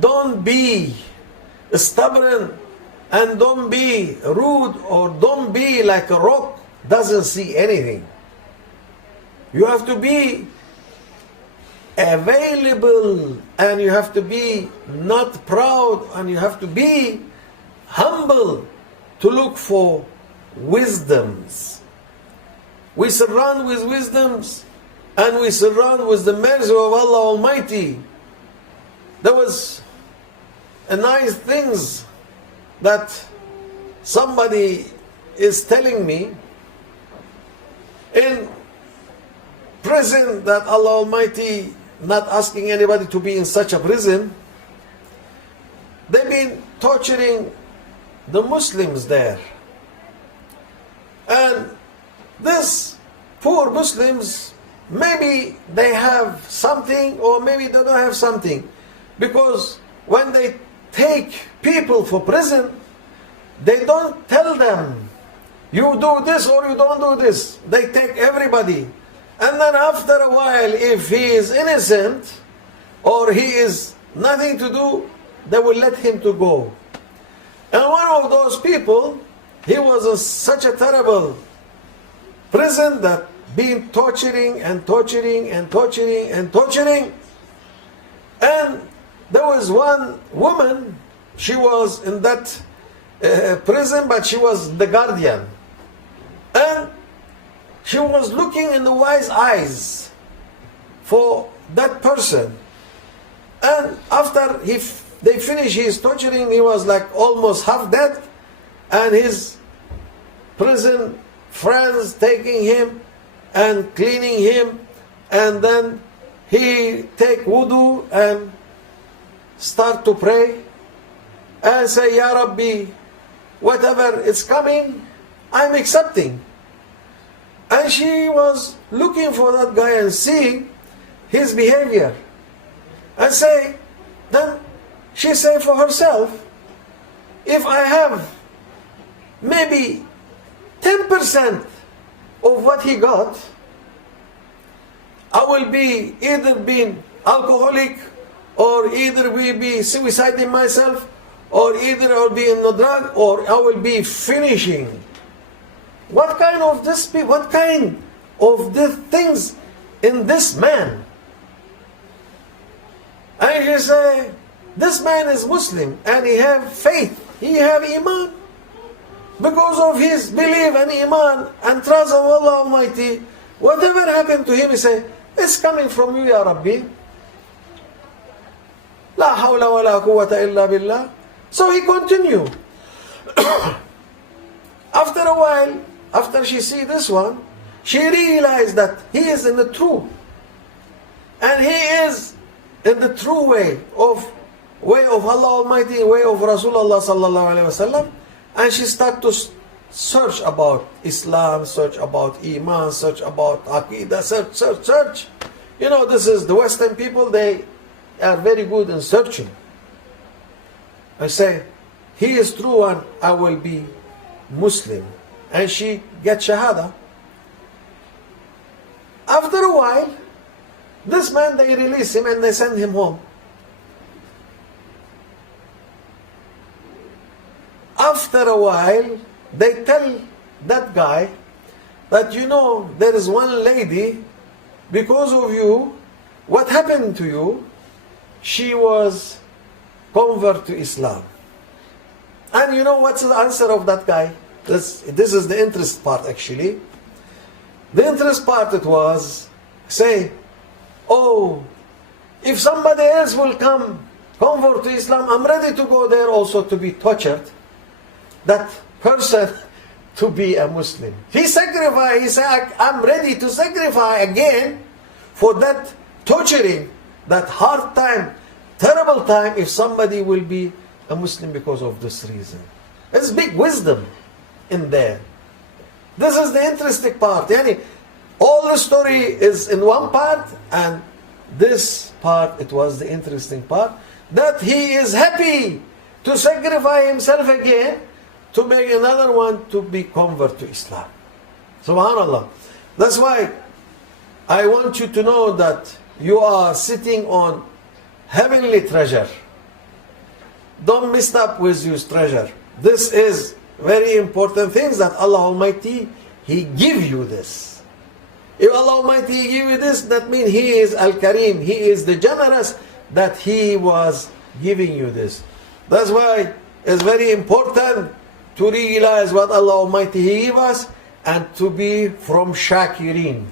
don't be stubborn and don't be rude or don't be like a rock doesn't see anything. You have to be available and you have to be not proud and you have to be humble to look for wisdoms. We surround with wisdoms and we surround with the mercy of Allah Almighty. There was a nice things that somebody is telling me in prison, that Allah Almighty not asking anybody to be in such a prison. They've been torturing the Muslims there. And these poor Muslims, maybe they have something or maybe they don't have something. Because when they take people for prison, they don't tell them, you do this or you don't do this. They take everybody. And then after a while, if he is innocent or he is nothing to do, they will let him to go. And one of those people, he was in such a terrible prison that being torturing and torturing and torturing and torturing. And there was one woman, she was in that prison, but she was the guardian. And she was looking in the wise eyes for that person. And after they finished his torturing, he was like almost half dead. And his prison friends taking him and cleaning him. And then he take wudu and start to pray and say, Ya Rabbi, whatever is coming, I'm accepting. And she was looking for that guy and seeing his behavior. And say, then she say for herself, if I have maybe 10% of what he got, I will be either being alcoholic or either will be suiciding myself or either I'll be in the drug or I will be finishing. What kind of this things in this man? And you say, this man is Muslim and he have faith, he have iman. Because of his belief and iman and trust of Allah Almighty, whatever happened to him, he say, it's coming from you, Ya Rabbi. La hawla wa la quwwata illa billah. So he continued. After a while, after she see this one, she realized that he is in the truth. And he is in the true way of Allah Almighty, way of Rasulullah sallallahu alaihi wasallam. And she started to search about Islam, search about Iman, search about Aqidah, search. You know, this is the Western people, they are very good in searching. I say, he is true and I will be Muslim. And she gets Shahada. After a while, this man, they release him and they send him home. After a while, they tell that guy that, you know, there is one lady, because of you, what happened to you? She was convert to Islam. And you know what's the answer of that guy? This is the interest part actually. The interest part it was, say, oh, if somebody else will come, convert to Islam, I'm ready to go there also to be tortured. That person to be a Muslim. He sacrificed, he said, I'm ready to sacrifice again for that torturing, that hard time, terrible time, if somebody will be a Muslim because of this reason. There's big wisdom in there. This is the interesting part. Yani, all the story is in one part, and this part, it was the interesting part, that he is happy to sacrifice himself again to make another one to be convert to Islam. Subhanallah. That's why I want you to know that you are sitting on heavenly treasure. don't mess up with your treasure. This is very important things that Allah Almighty, He give you this. If Allah Almighty give you this, that means He is Al-Karim, He is the generous, that He was giving you this. That's why it's very important to realize what Allah Almighty He give us and to be from Shakirin.